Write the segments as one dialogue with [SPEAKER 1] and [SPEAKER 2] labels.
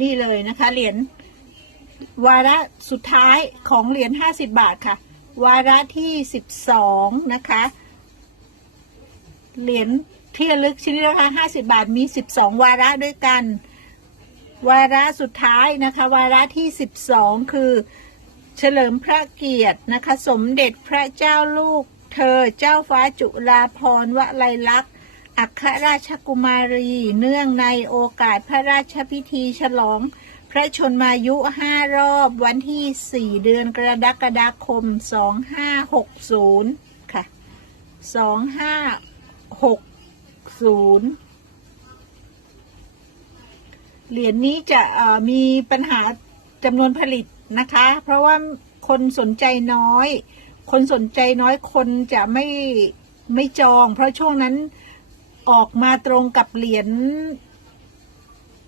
[SPEAKER 1] นี่เลยนะคะ เหรียญวาระสุดท้ายของเหรียญห้าสิบบาทค่ะ วาระที่สิบสองนะคะ เหรียญที่ระลึกชนิดราคาห้าสิบาทมีสิบสองวาระด้วยกัน วาระสุดท้ายนะคะ วาระที่สิบสองคือเฉลิมพระเกียรตินะคะ สมเด็จพระเจ้าลูก เธอเจ้าฟ้าจุฬาภรณ์วลัยลักษณ์ อัครราชกุมารี เนื่องในโอกาสพระราชพิธีฉลอง พระชนมายุห้ารอบวันที่ 4 เดือนกรกฎาคม 2560 ค่ะ 2560 เหรียญนี้จะมีปัญหาจำนวนผลิตนะคะ เพราะว่าคนสนใจน้อย คนสนใจน้อยคนจะไม่ไม่จอง เพราะช่วงนั้น ออกมาตรงกับเหรียญ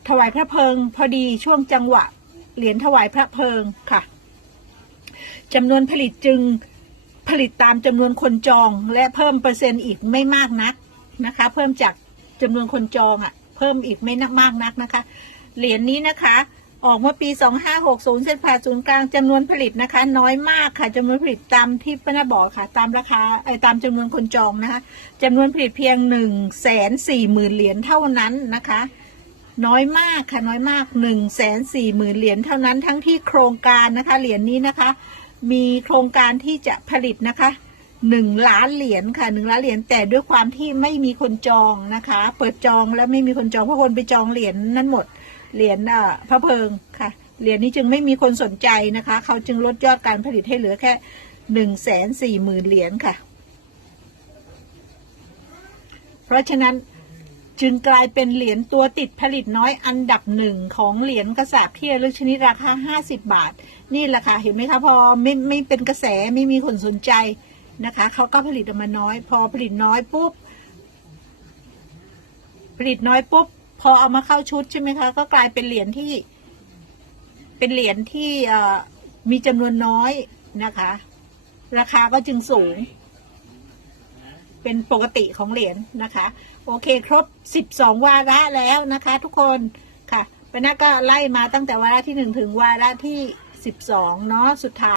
[SPEAKER 1] ถวายพระเพลิง พอดีช่วงจังหวะ เหรียญถวายพระเพลิงค่ะจำนวนผลิตจึงผลิตตามจำนวนคนจอง และเพิ่มเปอร์เซ็นต์อีกไม่มากนักนะคะ เพิ่มจากจำนวนคนจองอะ่ะ เพิ่มอีกไม่นักมากนักนะคะ เหรียญนี้นะคะ ออกเมื่อปี 2560 เส้นผ่าศูนย์กลางจำนวนผลิตนะคะ น้อยมากค่ะจำนวนผลิตตามที่ป้านบอกค่ะ ตามราคาไอ้ตามจำนวนคนจองนะคะจำนวนผลิตเพียง1นึ่งแสนสี่หมื่นเหรียญเท่านั้นนะคะ น้อยมากค่ะน้อยมาก1นึ่งแสนสี่หมื่นเหรียญเท่านั้นทั้งที่โครงการนะคะ เหรียญนี้นะคะ มีโครงการที่จะผลิตนะคะหนึ่งล้านเหรียญค่ะหนึ่งล้านเหรียญแต่ด้วยความที่ไม่มีคนจองนะคะ เปิดจองแล้วไม่มีคนจองเพราะคนไปจองเหรียญนั้นหมด เหรียญอ่าพระเพิงค่ะเหรียญนี้จึงไม่มีคนสนใจนะคะ เขาจึงลดยอดการผลิตให้เหลือแค่หนึ่งแสนสี่หมื่นเหรียญค่ะ เพราะฉะนั้นจึงกลายเป็นเหรียญตัวติดผลิตน้อยอันดับหนึ่งของเหรียญกระสาบที่ระลึกชนิดราคาห้าสิบบาท นี่แหละค่ะเห็นไหมคะพอไม่ไม่เป็นกระแสไม่มีคนสนใจนะคะเขาก็ผลิตออกมาน้อย พอผลิตน้อยปุ๊บผลิตน้อยปุ๊บ พอเอามาเข้าชุดใช่ไหมคะ ก็กลายเป็นเหรียญที่ เป็นเหรียญที่มีจำนวนน้อยนะคะ ราคาก็จึงสูง เป็นปกติของเหรียญนะคะ โอเค ครบ 12 วาระแล้วนะคะ ทุกคนค่ะปนักก็ไล่มาตั้งแต่วาระที่ 1 ถึงวาระที่ 12 เนาะสุดท้าย